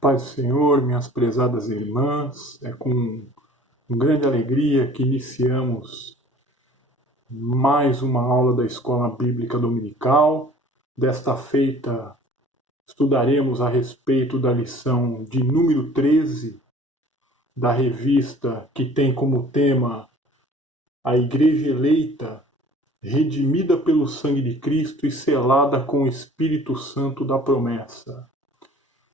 Paz do Senhor, minhas prezadas irmãs, é com grande alegria que iniciamos mais uma aula da Escola Bíblica Dominical. Desta feita, estudaremos a respeito da lição de número 13 da revista, que tem como tema a Igreja Eleita, redimida pelo sangue de Cristo e selada com o Espírito Santo da promessa.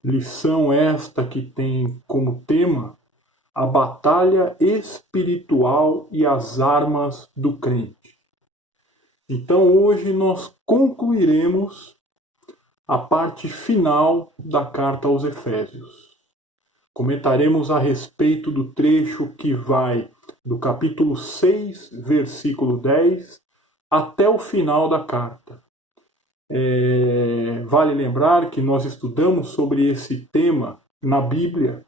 Lição esta que tem como tema a batalha espiritual e as armas do crente. Então hoje nós concluiremos a parte final da carta aos Efésios. Comentaremos a respeito do trecho que vai do capítulo 6, versículo 10, até o final da carta. Vale lembrar que nós estudamos sobre esse tema na Bíblia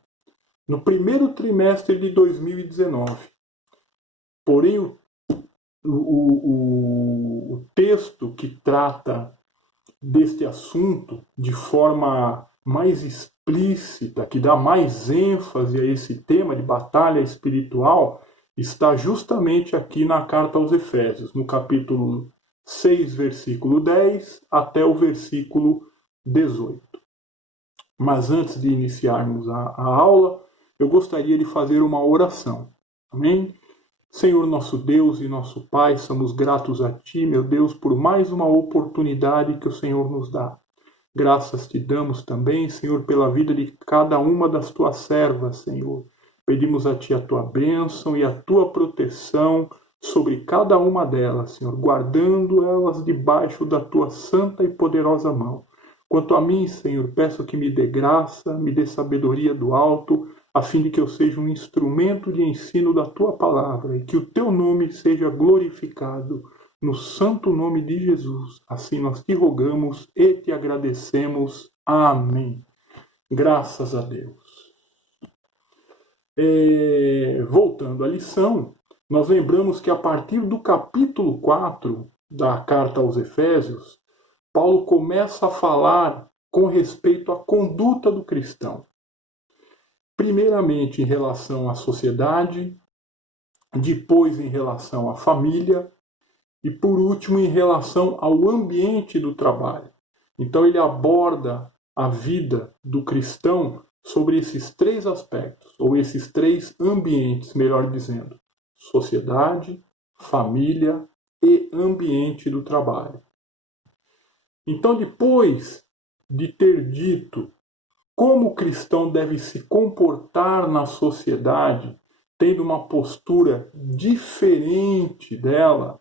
no primeiro trimestre de 2019. Porém, o texto que trata deste assunto de forma mais explícita, que dá mais ênfase a esse tema de batalha espiritual, está justamente aqui na carta aos Efésios, no capítulo 6, versículo 10, até o versículo 18. Mas antes de iniciarmos a aula, eu gostaria de fazer uma oração. Amém? Senhor nosso Deus e nosso Pai, somos gratos a Ti, meu Deus, por mais uma oportunidade que o Senhor nos dá. Graças te damos também, Senhor, pela vida de cada uma das Tuas servas, Senhor. Pedimos a Ti a Tua bênção e a Tua proteção sobre cada uma delas, Senhor, guardando elas debaixo da Tua santa e poderosa mão. Quanto a mim, Senhor, peço que me dê graça, me dê sabedoria do alto, a fim de que eu seja um instrumento de ensino da Tua palavra e que o Teu nome seja glorificado no santo nome de Jesus. Assim nós te rogamos e te agradecemos. Amém. Graças a Deus. Voltando à lição, nós lembramos que a partir do capítulo 4 da carta aos Efésios, Paulo começa a falar com respeito à conduta do cristão. Primeiramente em relação à sociedade, depois em relação à família e por último em relação ao ambiente do trabalho. Então ele aborda a vida do cristão sobre esses três aspectos, ou esses três ambientes, melhor dizendo: sociedade, família e ambiente do trabalho. Então, depois de ter dito como o cristão deve se comportar na sociedade, tendo uma postura diferente dela,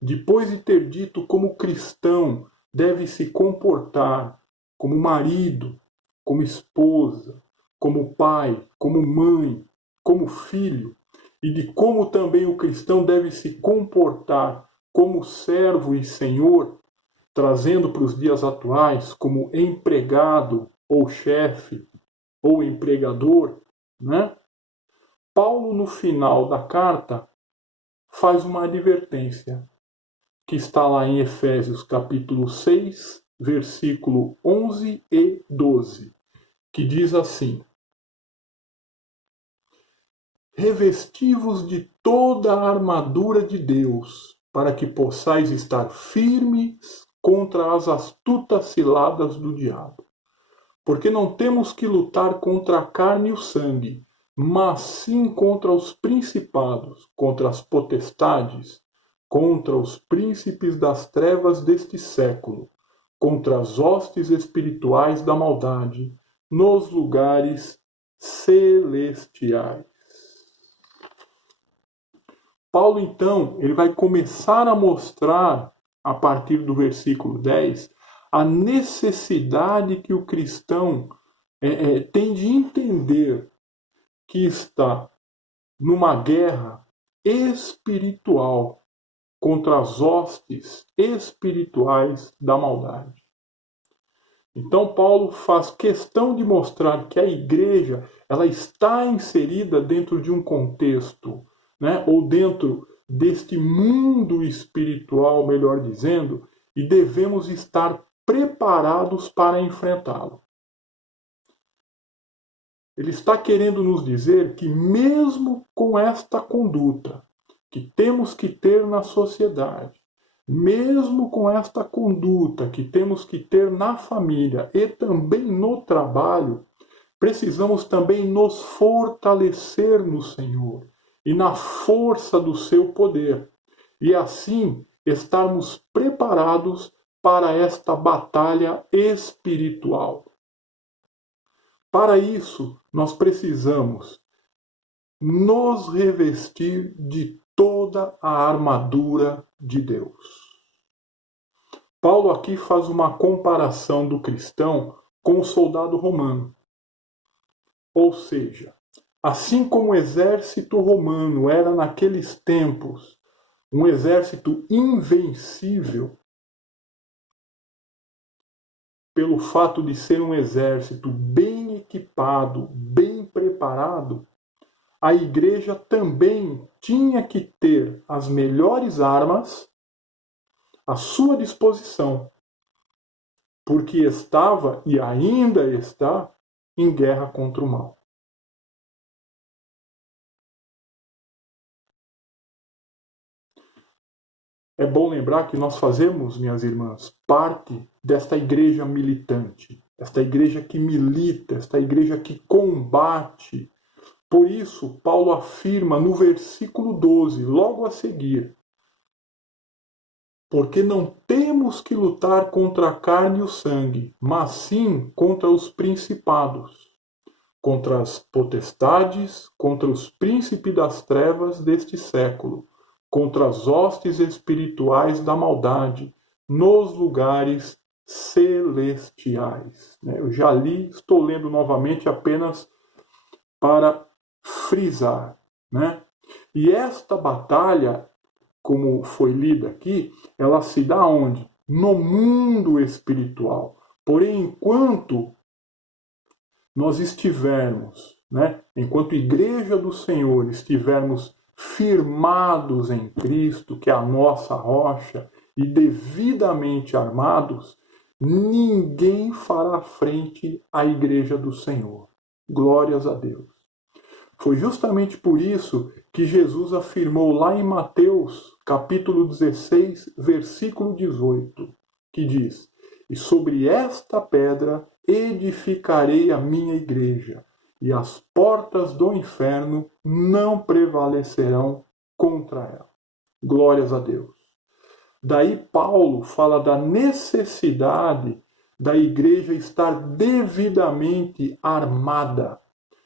depois de ter dito como o cristão deve se comportar como marido, como esposa, como pai, como mãe, como filho, e de como também o cristão deve se comportar como servo e senhor, trazendo para os dias atuais como empregado ou chefe ou empregador, né? Paulo, no final da carta, faz uma advertência, que está lá em Efésios capítulo 6, versículo 11 e 12, que diz assim: revesti-vos de toda a armadura de Deus, para que possais estar firmes contra as astutas ciladas do diabo. Porque não temos que lutar contra a carne e o sangue, mas sim contra os principados, contra as potestades, contra os príncipes das trevas deste século, contra as hostes espirituais da maldade, nos lugares celestiais. Paulo, então, ele vai começar a mostrar, a partir do versículo 10, a necessidade que o cristão tem de entender que está numa guerra espiritual contra as hostes espirituais da maldade. Então Paulo faz questão de mostrar que a igreja ela está inserida dentro de um contexto, né, ou dentro deste mundo espiritual, melhor dizendo, e devemos estar preparados para enfrentá-lo. ele está querendo nos dizer que mesmo com esta conduta que temos que ter na sociedade, mesmo com esta conduta que temos que ter na família e também no trabalho, precisamos também nos fortalecer no Senhor e na força do seu poder, e assim estarmos preparados para esta batalha espiritual. Para isso, nós precisamos nos revestir de toda a armadura de Deus. Paulo aqui faz uma comparação do cristão com o soldado romano. Ou seja, assim como o exército romano era naqueles tempos um exército invencível, pelo fato de ser um exército bem equipado, bem preparado, a igreja também tinha que ter as melhores armas à sua disposição, porque estava e ainda está em guerra contra o mal. É bom lembrar que nós fazemos, minhas irmãs, parte desta igreja militante, esta igreja que milita, esta igreja que combate. Por isso, Paulo afirma no versículo 12, logo a seguir: porque não temos que lutar contra a carne e o sangue, mas sim contra os principados, contra as potestades, contra os príncipes das trevas deste século, contra as hostes espirituais da maldade nos lugares celestiais. Eu já li, estou lendo novamente apenas para frisar. E esta batalha, como foi lida aqui, ela se dá onde? No mundo espiritual. Porém, enquanto nós estivermos, enquanto igreja do Senhor, estivermos firmados em Cristo, que é a nossa rocha, e devidamente armados, ninguém fará frente à igreja do Senhor. Glórias a Deus. Foi justamente por isso que Jesus afirmou lá em Mateus, capítulo 16, versículo 18, que diz: e sobre esta pedra edificarei a minha igreja, e as portas do inferno não prevalecerão contra ela. Glórias a Deus. Daí Paulo fala da necessidade da igreja estar devidamente armada,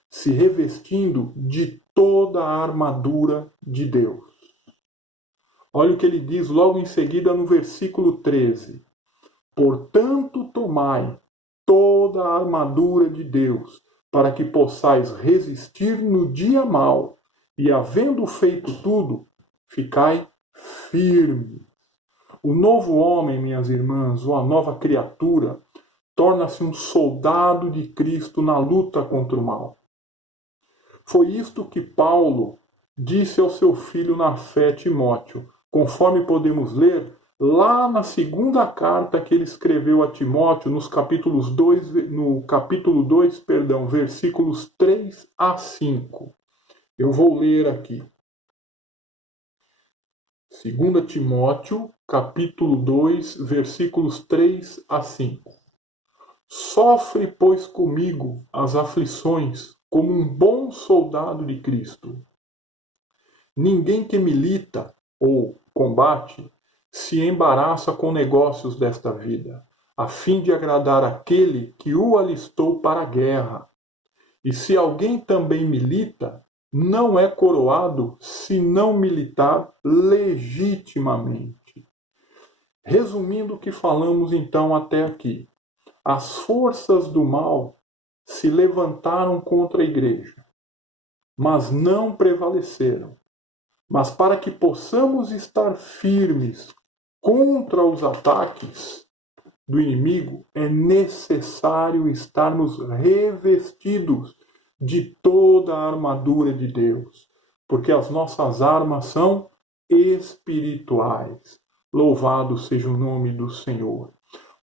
se revestindo de toda a armadura de Deus. Olha o que ele diz logo em seguida no versículo 13. Portanto, tomai toda a armadura de Deus, para que possais resistir no dia mau, e havendo feito tudo, ficai firmes. O novo homem, minhas irmãs, ou a nova criatura, torna-se um soldado de Cristo na luta contra o mal. Foi isto que Paulo disse ao seu filho na fé, Timóteo, conforme podemos ler lá na segunda carta que ele escreveu a Timóteo, no capítulo 2, versículos 3 a 5. Eu vou ler aqui. 2 Timóteo, capítulo 2, versículos 3 a 5. Sofre, pois, comigo as aflições, como um bom soldado de Cristo. Ninguém que milita ou combate se embaraça com negócios desta vida, a fim de agradar aquele que o alistou para a guerra. E se alguém também milita, não é coroado se não militar legitimamente. Resumindo o que falamos então até aqui, as forças do mal se levantaram contra a igreja, mas não prevaleceram. Mas para que possamos estar firmes contra os ataques do inimigo, é necessário estarmos revestidos de toda a armadura de Deus, porque as nossas armas são espirituais. Louvado seja o nome do Senhor.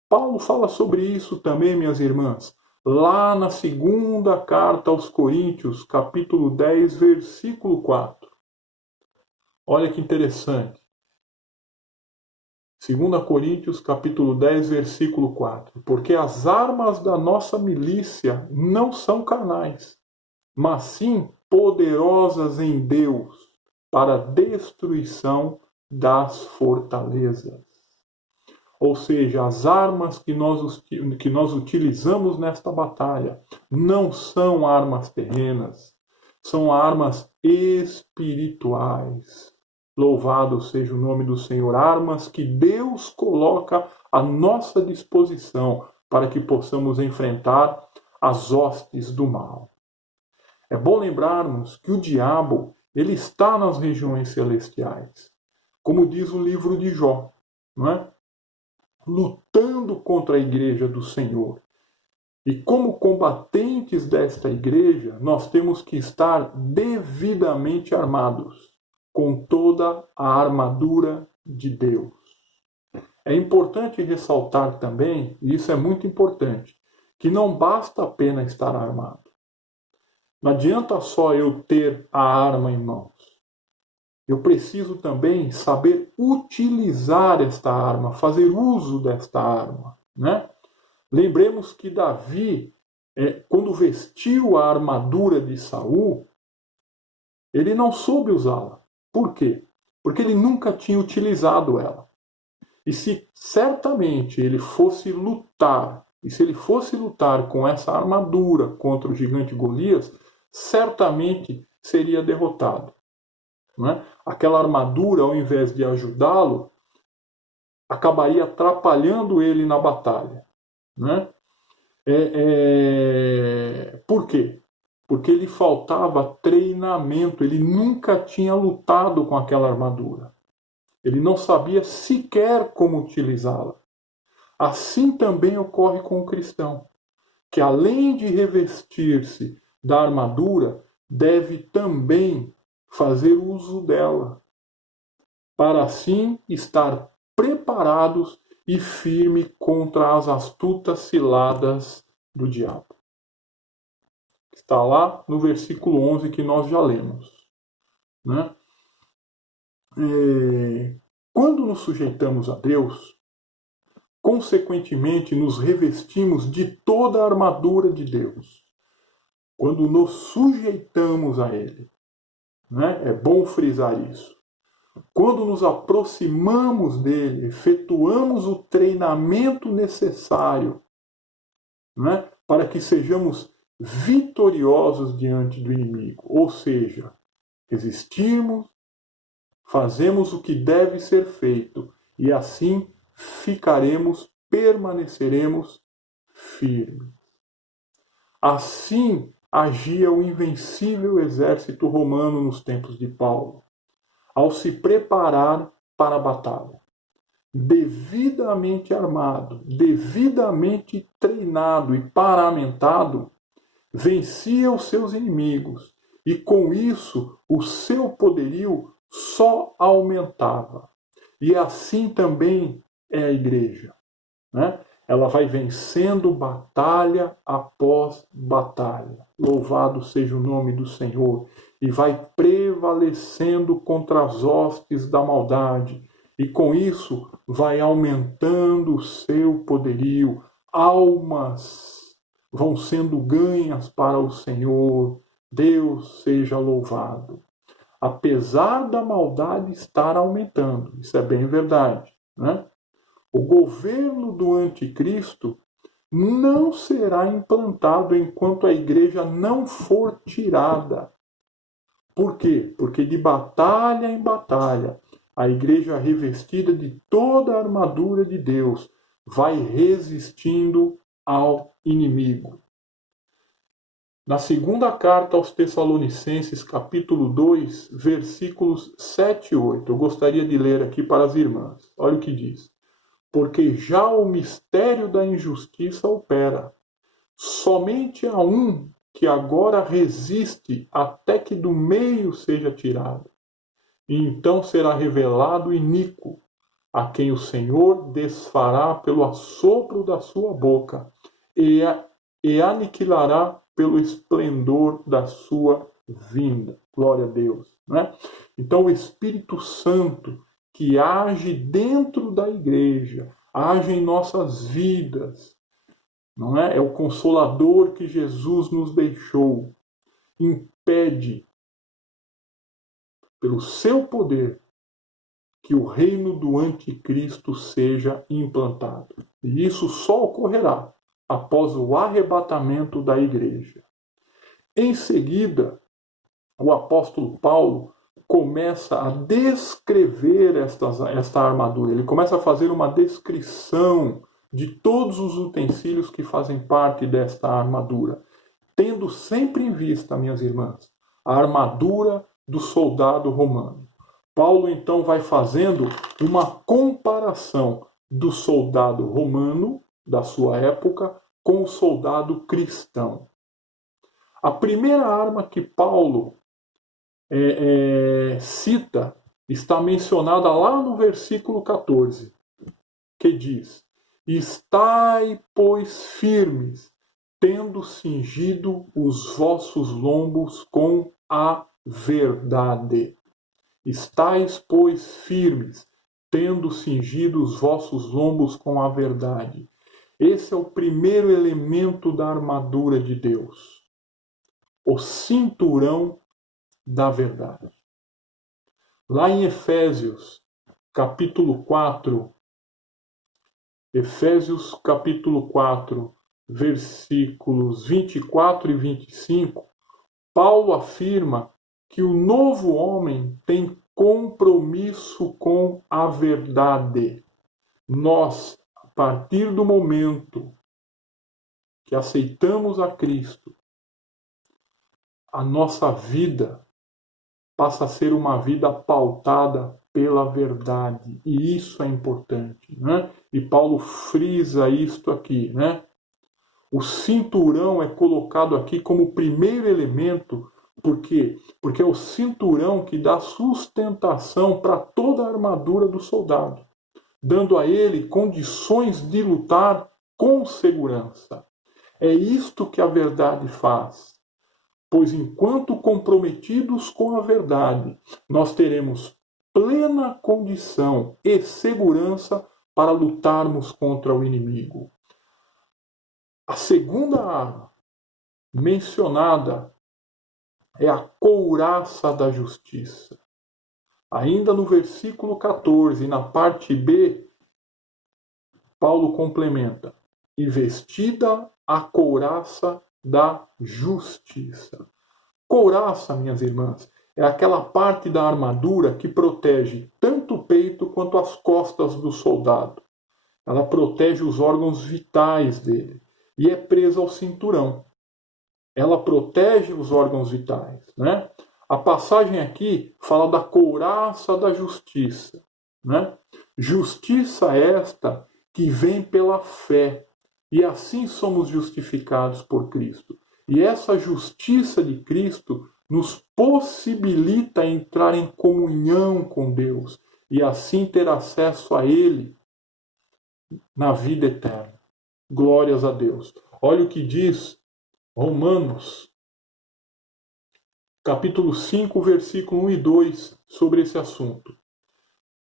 Paulo fala sobre isso também, minhas irmãs, lá na segunda carta aos Coríntios, capítulo 10, versículo 4. Olha que interessante. 2 Coríntios, capítulo 10, versículo 4. Porque as armas da nossa milícia não são carnais, mas sim poderosas em Deus para a destruição das fortalezas. Ou seja, as armas que nós utilizamos nesta batalha não são armas terrenas, são armas espirituais. Louvado seja o nome do Senhor, armas que Deus coloca à nossa disposição para que possamos enfrentar as hostes do mal. É bom lembrarmos que o diabo, ele está nas regiões celestiais, como diz o livro de Jó, não é? Lutando contra a igreja do Senhor. E como combatentes desta igreja, nós temos que estar devidamente armados, com toda a armadura de Deus. É importante ressaltar também, e isso é muito importante, que não basta apenas estar armado. Não adianta só eu ter a arma em mãos. Eu preciso também saber utilizar esta arma, fazer uso desta arma, né? Lembremos que Davi, quando vestiu a armadura de Saul, ele não soube usá-la. Por quê? Porque ele nunca tinha utilizado ela. E se certamente ele fosse lutar, e se ele fosse lutar com essa armadura contra o gigante Golias, certamente seria derrotado. Não é? Aquela armadura, ao invés de ajudá-lo, acabaria atrapalhando ele na batalha. Né? Por quê? Porque lhe faltava treinamento, ele nunca tinha lutado com aquela armadura. Ele não sabia sequer como utilizá-la. Assim também ocorre com o cristão, que além de revestir-se da armadura, deve também fazer uso dela, para assim estar preparados e firme contra as astutas ciladas do diabo. Está lá no versículo 11 que nós já lemos. Né? Quando nos sujeitamos a Deus, consequentemente nos revestimos de toda a armadura de Deus. Quando nos sujeitamos a Ele. Né? É bom frisar isso. Quando nos aproximamos dele, efetuamos o treinamento necessário, né, para que sejamos vitoriosos diante do inimigo. Ou seja, resistirmos, fazemos o que deve ser feito e assim permaneceremos firmes. Assim agia o invencível exército romano nos tempos de Paulo, ao se preparar para a batalha. Devidamente armado, devidamente treinado e paramentado, vencia os seus inimigos e com isso o seu poderio só aumentava. E assim também é a igreja, né? Ela vai vencendo batalha após batalha. Louvado seja o nome do Senhor. E vai prevalecendo contra as hostes da maldade. E com isso vai aumentando o seu poderio. Almas vão sendo ganhas para o Senhor. Deus seja louvado. Apesar da maldade estar aumentando. Isso é bem verdade, né? O governo do anticristo não será implantado enquanto a igreja não for tirada. Por quê? Porque de batalha em batalha, a igreja revestida de toda a armadura de Deus vai resistindo ao inimigo. Na segunda carta aos Tessalonicenses, capítulo 2, versículos 7 e 8, eu gostaria de ler aqui para as irmãs. Olha o que diz. Porque já o mistério da injustiça opera. Somente há um que agora resiste até que do meio seja tirado. E então será revelado o iníquo, a quem o Senhor desfará pelo assopro da sua boca, e aniquilará pelo esplendor da sua vinda. Glória a Deus, né? Então o Espírito Santo que age dentro da igreja, age em nossas vidas, não é? É o Consolador que Jesus nos deixou, impede, pelo seu poder, que o reino do anticristo seja implantado. E isso só ocorrerá após o arrebatamento da igreja. Em seguida, o apóstolo Paulo começa a descrever esta armadura. Ele começa a fazer uma descrição de todos os utensílios que fazem parte desta armadura, tendo sempre em vista, minhas irmãs, a armadura do soldado romano. Paulo então vai fazendo uma comparação do soldado romano da sua época com o soldado cristão. A primeira arma que Paulo cita está mencionada lá no versículo 14, que diz: Estai, pois, firmes, tendo cingido os vossos lombos com a verdade. Estais, pois, firmes, tendo cingido os vossos lombos com a verdade. Esse é o primeiro elemento da armadura de Deus, o cinturão da verdade. Lá em Efésios, capítulo 4, versículos 24 e 25, Paulo afirma que o novo homem tem compromisso com a verdade. Nós, a partir do momento que aceitamos a Cristo, a nossa vida passa a ser uma vida pautada pela verdade. E isso é importante, né? E Paulo frisa isto aqui, né? O cinturão é colocado aqui como primeiro elemento. Por quê? Porque é o cinturão que dá sustentação para toda a armadura do soldado, dando a ele condições de lutar com segurança. É isto que a verdade faz. Pois enquanto comprometidos com a verdade, nós teremos plena condição e segurança para lutarmos contra o inimigo. A segunda arma mencionada é a couraça da justiça. Ainda no versículo 14, na parte B, Paulo complementa: e vestida a couraça da justiça. Couraça, minhas irmãs, é aquela parte da armadura que protege tanto o peito quanto as costas do soldado. Ela protege os órgãos vitais dele e é presa ao cinturão. Ela protege os órgãos vitais, né? A passagem aqui fala da couraça da justiça, né? Justiça esta que vem pela fé, e assim somos justificados por Cristo. E essa justiça de Cristo nos possibilita entrar em comunhão com Deus e assim ter acesso a Ele na vida eterna. Glórias a Deus. Olha o que diz Romanos, capítulo 5, versículo 1 e 2, sobre esse assunto.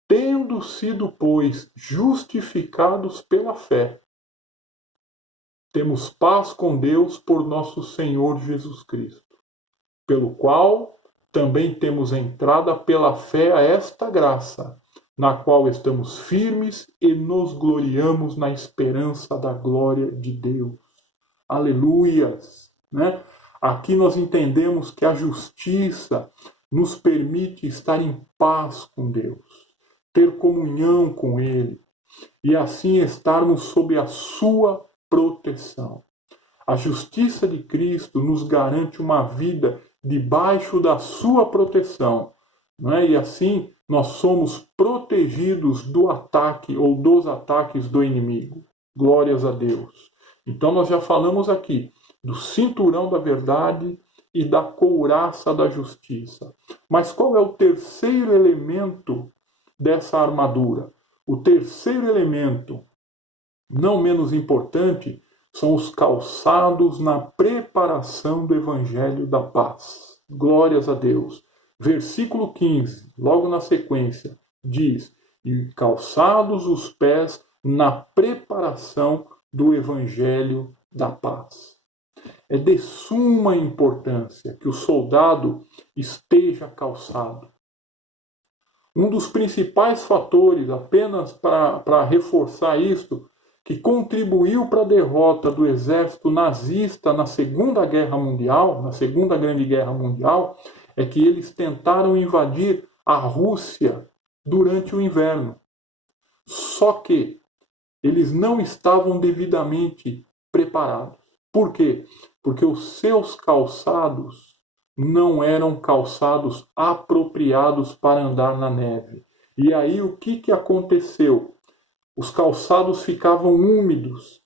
Tendo sido, pois, justificados pela fé, temos paz com Deus por nosso Senhor Jesus Cristo, pelo qual também temos entrada pela fé a esta graça, na qual estamos firmes e nos gloriamos na esperança da glória de Deus. Aleluias! Né? Aqui nós entendemos que a justiça nos permite estar em paz com Deus, ter comunhão com Ele, e assim estarmos sob a sua proteção. A justiça de Cristo nos garante uma vida debaixo da sua proteção, não é? E assim nós somos protegidos do ataque ou dos ataques do inimigo. Glórias a Deus. Então nós já falamos aqui do cinturão da verdade e da couraça da justiça. Mas qual é o terceiro elemento dessa armadura? O terceiro elemento, não menos importante, São os calçados na preparação do Evangelho da paz. Glórias a Deus. Versículo 15, logo na sequência, diz: e calçados os pés na preparação do Evangelho da paz. É de suma importância que o soldado esteja calçado. Um dos principais fatores, apenas para reforçar isto, que contribuiu para a derrota do exército nazista na Segunda Guerra Mundial, na Segunda Grande Guerra Mundial, é que eles tentaram invadir a Rússia durante o inverno. Só que eles não estavam devidamente preparados. Por quê? Porque os seus calçados não eram calçados apropriados para andar na neve. E aí o que aconteceu? Os calçados ficavam úmidos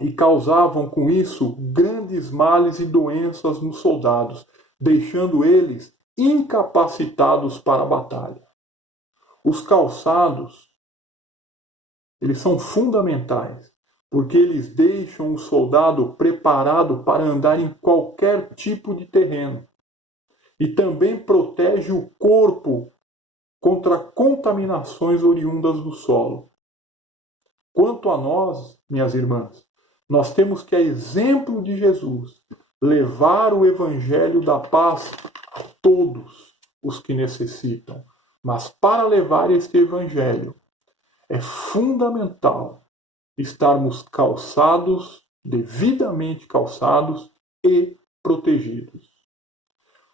e causavam com isso grandes males e doenças nos soldados, deixando eles incapacitados para a batalha. Os calçados, eles são fundamentais, porque eles deixam o soldado preparado para andar em qualquer tipo de terreno. E também protege o corpo contra contaminações oriundas do solo. Quanto a nós, minhas irmãs, nós temos que, a exemplo de Jesus, levar o Evangelho da paz a todos os que necessitam. Mas para levar este Evangelho, é fundamental estarmos calçados, devidamente calçados e protegidos.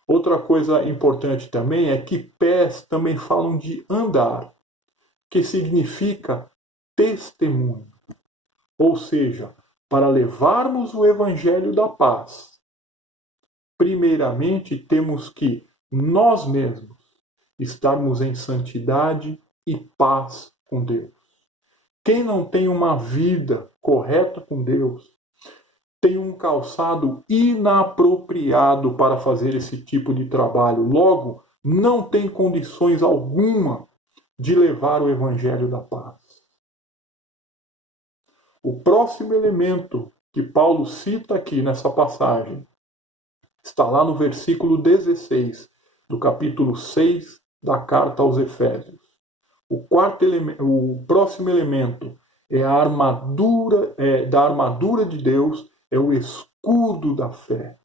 Outra coisa importante também é que pés também falam de andar, que significa testemunho. Ou seja, para levarmos o Evangelho da paz, primeiramente temos que nós mesmos estarmos em santidade e paz com Deus. Quem não tem uma vida correta com Deus, tem um calçado inapropriado para fazer esse tipo de trabalho. Logo, não tem condições alguma de levar o Evangelho da paz. O próximo elemento que Paulo cita aqui nessa passagem está lá no versículo 16 do capítulo 6 da carta aos Efésios. O próximo elemento é a armadura, da armadura de Deus, é o escudo da fé,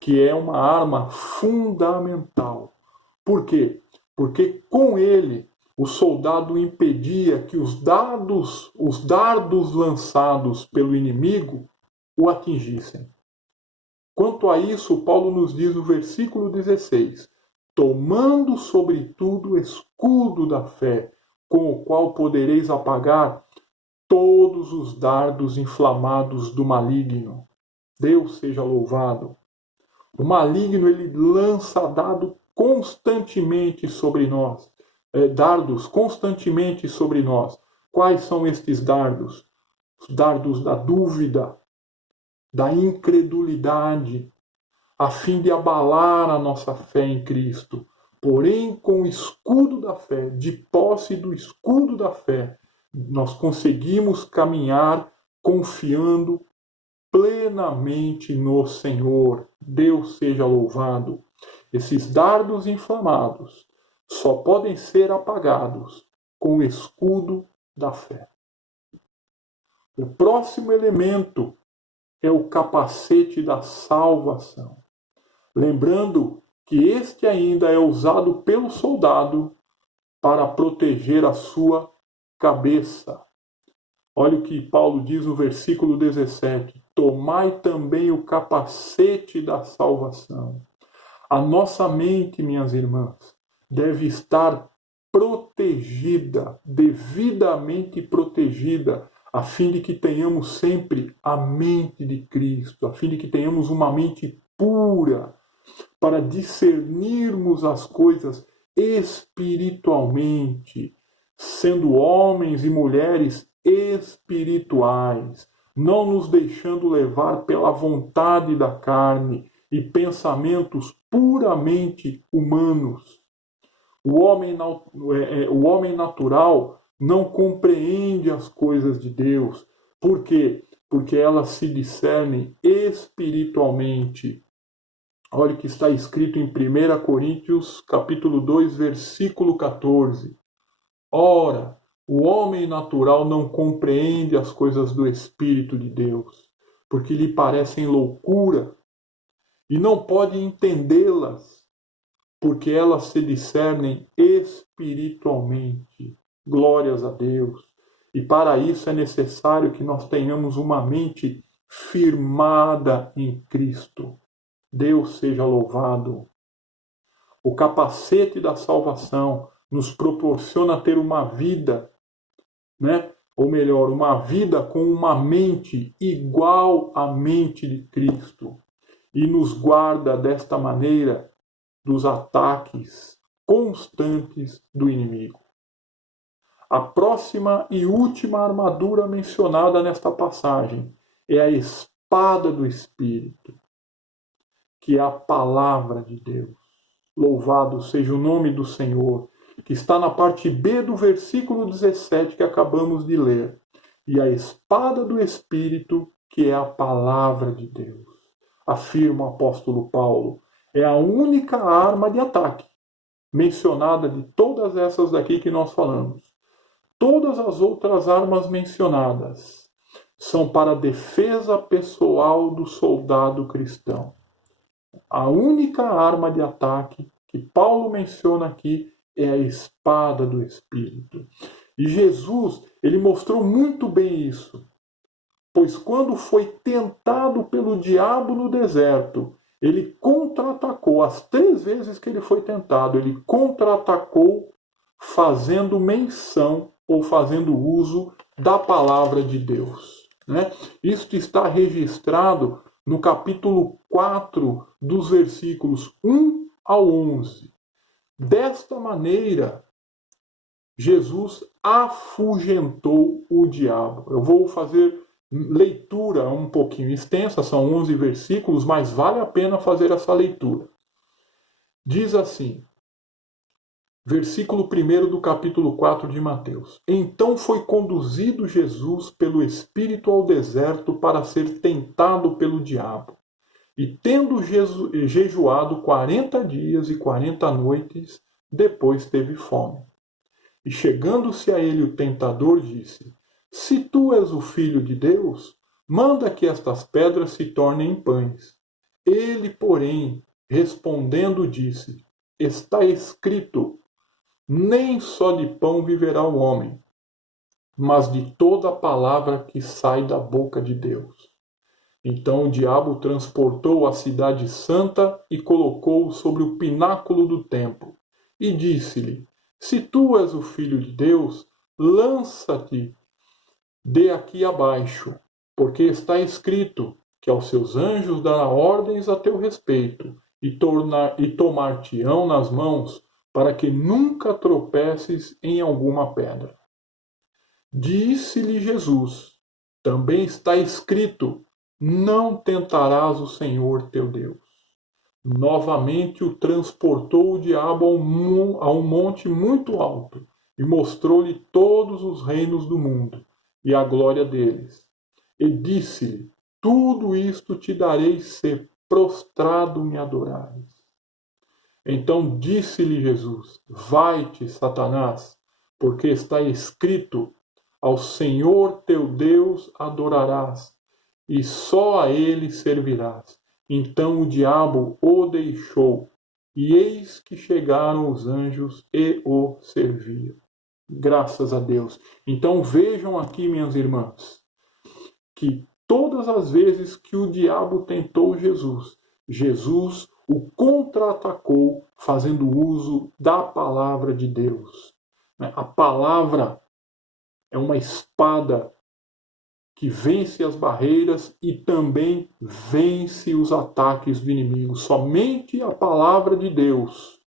que é uma arma fundamental. Por quê? Porque com ele o soldado impedia que os dardos lançados pelo inimigo o atingissem. Quanto a isso, Paulo nos diz no versículo 16: tomando sobretudo o escudo da fé, com o qual podereis apagar todos os dardos inflamados do maligno. Deus seja louvado. O maligno, ele lança dardos constantemente sobre nós. Quais são estes dardos? Os dardos da dúvida, da incredulidade, a fim de abalar a nossa fé em Cristo. Porém, com o escudo da fé, de posse do escudo da fé, nós conseguimos caminhar confiando plenamente no Senhor. Deus seja louvado. Esses dardos inflamados só podem ser apagados com o escudo da fé. O próximo elemento é o capacete da salvação. Lembrando que este ainda é usado pelo soldado para proteger a sua cabeça. Olha o que Paulo diz no versículo 17: tomai também o capacete da salvação. A nossa mente, minhas irmãs, deve estar protegida, devidamente protegida, a fim de que tenhamos sempre a mente de Cristo, a fim de que tenhamos uma mente pura, para discernirmos as coisas espiritualmente, sendo homens e mulheres espirituais, não nos deixando levar pela vontade da carne e pensamentos puramente humanos. O homem natural não compreende as coisas de Deus. Por quê? porque elas se discernem espiritualmente. Olha o que está escrito em 1 Coríntios, capítulo 2, versículo 14. Ora, o homem natural não compreende as coisas do Espírito de Deus, porque lhe parecem loucura, e não pode entendê-las, porque elas se discernem espiritualmente. Glórias a Deus. E para isso é necessário que nós tenhamos uma mente firmada em Cristo. Deus seja louvado. O capacete da salvação nos proporciona ter uma vida, né? Ou melhor, uma vida com uma mente igual à mente de Cristo. E nos guarda desta maneira dos ataques constantes do inimigo. A próxima e última armadura mencionada nesta passagem é a espada do Espírito, que é a palavra de Deus. Louvado seja o nome do Senhor, que está na parte B do versículo 17 que acabamos de ler. E a espada do Espírito, que é a palavra de Deus. Afirma o apóstolo Paulo, é a única arma de ataque mencionada de todas essas daqui que nós falamos. Todas as outras armas mencionadas são para a defesa pessoal do soldado cristão. A única arma de ataque que Paulo menciona aqui é a espada do Espírito. E Jesus, ele mostrou muito bem isso. Pois quando foi tentado pelo diabo no deserto, ele contra-atacou. As 3 vezes que ele foi tentado, ele contra-atacou fazendo menção ou fazendo uso da palavra de Deus. Né? Isto está registrado no capítulo 4, dos versículos 1 ao 11. Desta maneira, Jesus afugentou o diabo. Eu vou fazer leitura um pouquinho extensa, são 11 versículos, mas vale a pena fazer essa leitura. Diz assim, versículo 1 do capítulo 4 de Mateus. Então foi conduzido Jesus pelo Espírito ao deserto para ser tentado pelo diabo. E tendo jejuado 40 dias e 40 noites, depois teve fome. E chegando-se a ele o tentador, disse: Se tu és o Filho de Deus, manda que estas pedras se tornem pães. Ele, porém, respondendo, disse: Está escrito, nem só de pão viverá o homem, mas de toda a palavra que sai da boca de Deus. Então o diabo transportou a cidade santa e colocou-o sobre o pináculo do templo. E disse-lhe: Se tu és o Filho de Deus, lança-te de aqui abaixo, porque está escrito que aos seus anjos dará ordens a teu respeito, e tomar-te-ão nas mãos, para que nunca tropeces em alguma pedra. Disse-lhe Jesus: Também está escrito, não tentarás o Senhor teu Deus. Novamente o transportou o diabo a um monte muito alto, e mostrou-lhe todos os reinos do mundo, e a glória deles. E disse-lhe: Tudo isto te darei se prostrado me adorares. Então disse-lhe Jesus: Vai-te, Satanás, porque está escrito, ao Senhor teu Deus adorarás, e só a ele servirás. Então o diabo o deixou, e eis que chegaram os anjos e o serviam. Graças a Deus. Então vejam aqui, minhas irmãs, que todas as vezes que o diabo tentou Jesus, Jesus o contra-atacou fazendo uso da palavra de Deus. A palavra é uma espada que vence as barreiras e também vence os ataques do inimigo. Somente a palavra de Deus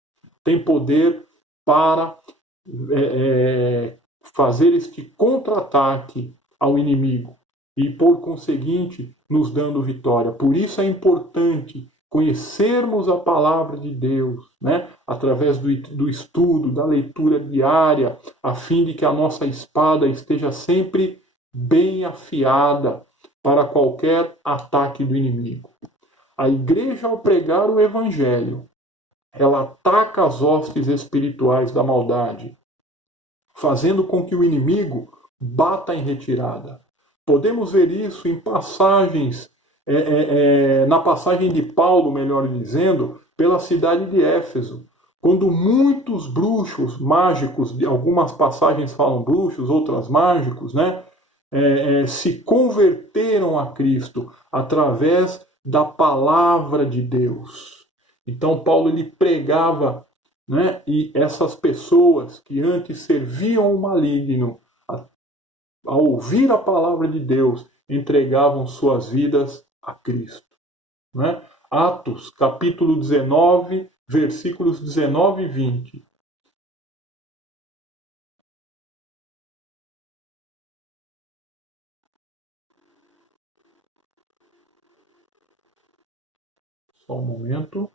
tem poder para fazer este contra-ataque ao inimigo e, por conseguinte, nos dando vitória. Por isso é importante conhecermos a palavra de Deus, né? Através do estudo, da leitura diária, a fim de que a nossa espada esteja sempre bem afiada, para qualquer ataque do inimigo. A igreja, ao pregar o evangelho, ela ataca as hostes espirituais da maldade, fazendo com que o inimigo bata em retirada. Podemos ver isso em passagens, na passagem de Paulo, melhor dizendo, pela cidade de Éfeso, quando muitos bruxos mágicos, de algumas passagens falam bruxos, outras mágicos, né, se converteram a Cristo através da palavra de Deus. Então Paulo ele pregava, né, e essas pessoas que antes serviam o maligno, ao ouvir a palavra de Deus, entregavam suas vidas a Cristo. Né? Atos, capítulo 19, versículos 19 e 20. Só um momento.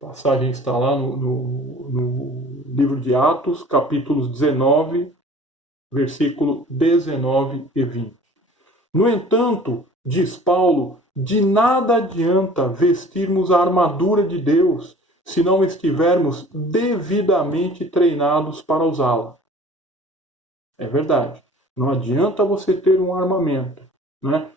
A passagem está lá no livro de Atos, capítulos 19, versículo 19 e 20. No entanto, diz Paulo, de nada adianta vestirmos a armadura de Deus se não estivermos devidamente treinados para usá-la. É verdade. Não adianta você ter um armamento, né?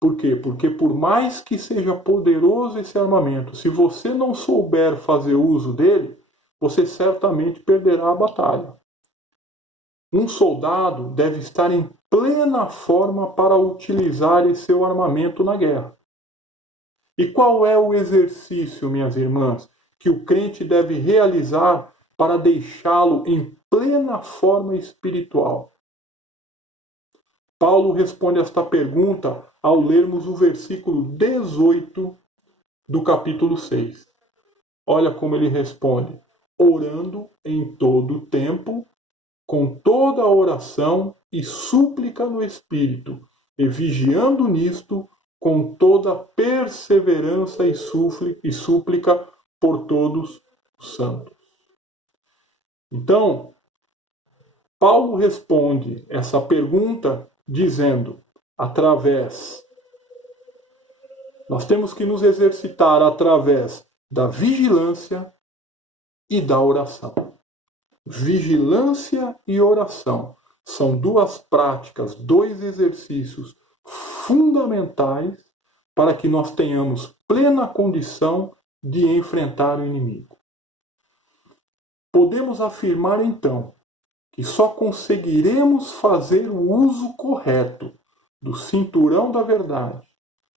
Por quê? Porque por mais que seja poderoso esse armamento, se você não souber fazer uso dele, você certamente perderá a batalha. Um soldado deve estar em plena forma para utilizar esse seu armamento na guerra. E qual é o exercício, minhas irmãs, que o crente deve realizar para deixá-lo em plena forma espiritual? Paulo responde esta pergunta ao lermos o versículo 18 do capítulo 6. Olha como ele responde: orando em todo o tempo, com toda oração e súplica no Espírito, e vigiando nisto com toda perseverança e súplica por todos os santos. Então, Paulo responde essa pergunta dizendo, nós temos que nos exercitar através da vigilância e da oração. Vigilância e oração são duas práticas, dois exercícios fundamentais para que nós tenhamos plena condição de enfrentar o inimigo. Podemos afirmar então que só conseguiremos fazer o uso correto do cinturão da verdade,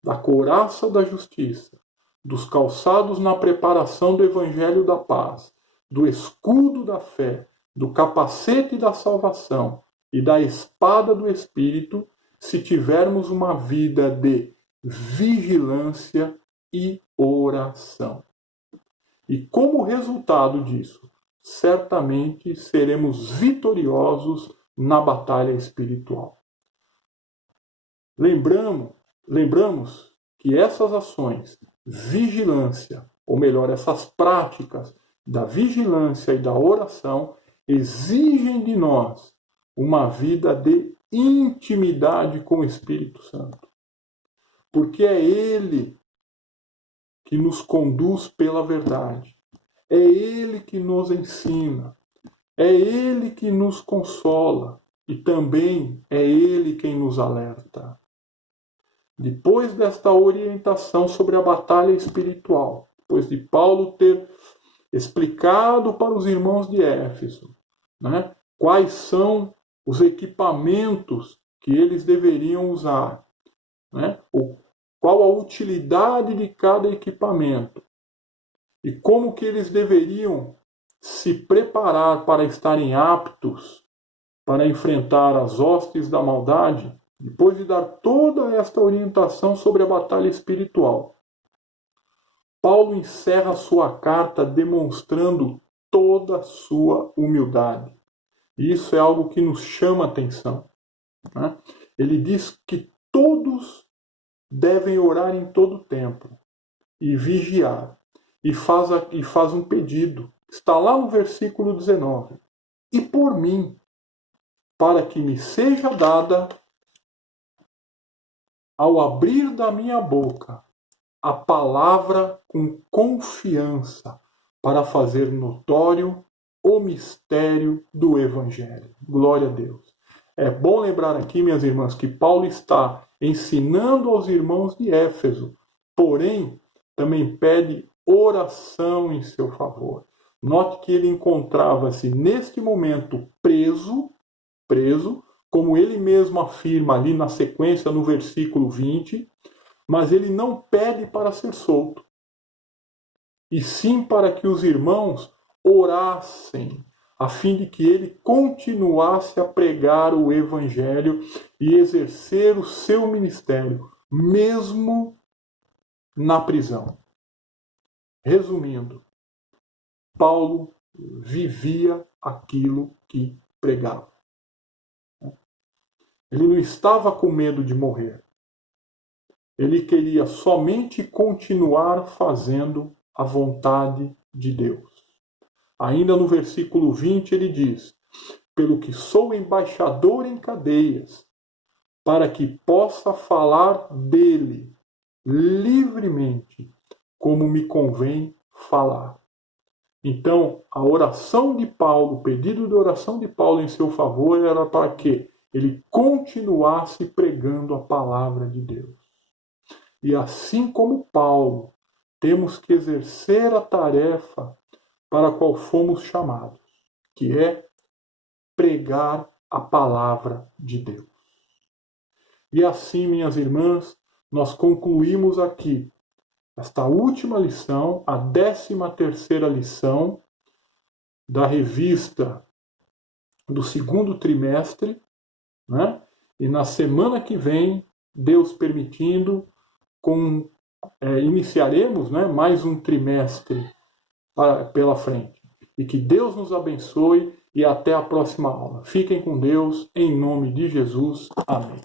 da couraça da justiça, dos calçados na preparação do evangelho da paz, do escudo da fé, do capacete da salvação e da espada do Espírito, se tivermos uma vida de vigilância e oração. E como resultado disso, certamente seremos vitoriosos na batalha espiritual. Lembramos que essas ações, vigilância, ou melhor, essas práticas da vigilância e da oração, exigem de nós uma vida de intimidade com o Espírito Santo. Porque é Ele que nos conduz pela verdade. É Ele que nos ensina. É Ele que nos consola. E também é Ele quem nos alerta. Depois desta orientação sobre a batalha espiritual, depois de Paulo ter explicado para os irmãos de Éfeso, né, quais são os equipamentos que eles deveriam usar, né, qual a utilidade de cada equipamento e como que eles deveriam se preparar para estarem aptos para enfrentar as hostes da maldade. Depois de dar toda esta orientação sobre a batalha espiritual, Paulo encerra sua carta demonstrando toda a sua humildade. E isso é algo que nos chama a atenção. Né? Ele diz que todos devem orar em todo tempo e vigiar. E faz um pedido. Está lá no versículo 19. E por mim, para que me seja dada, ao abrir da minha boca, a palavra com confiança, para fazer notório o mistério do Evangelho. Glória a Deus. É bom lembrar aqui, minhas irmãs, que Paulo está ensinando aos irmãos de Éfeso, porém, também pede oração em seu favor. Note que ele encontrava-se neste momento preso, como ele mesmo afirma ali na sequência no versículo 20, mas ele não pede para ser solto, e sim para que os irmãos orassem, a fim de que ele continuasse a pregar o Evangelho e exercer o seu ministério, mesmo na prisão. Resumindo, Paulo vivia aquilo que pregava. Ele não estava com medo de morrer. Ele queria somente continuar fazendo a vontade de Deus. Ainda no versículo 20 ele diz: pelo que sou embaixador em cadeias, para que possa falar dele livremente, como me convém falar. Então, a oração de Paulo, o pedido de oração de Paulo em seu favor era para que ele continuasse pregando a palavra de Deus. E assim como Paulo, temos que exercer a tarefa para a qual fomos chamados, que é pregar a palavra de Deus. E assim, minhas irmãs, nós concluímos aqui esta última lição, a 13ª lição da revista do 2º trimestre, né? E na semana que vem, Deus permitindo, iniciaremos, né, mais um trimestre pela frente. E que Deus nos abençoe e até a próxima aula. Fiquem com Deus, em nome de Jesus. Amém.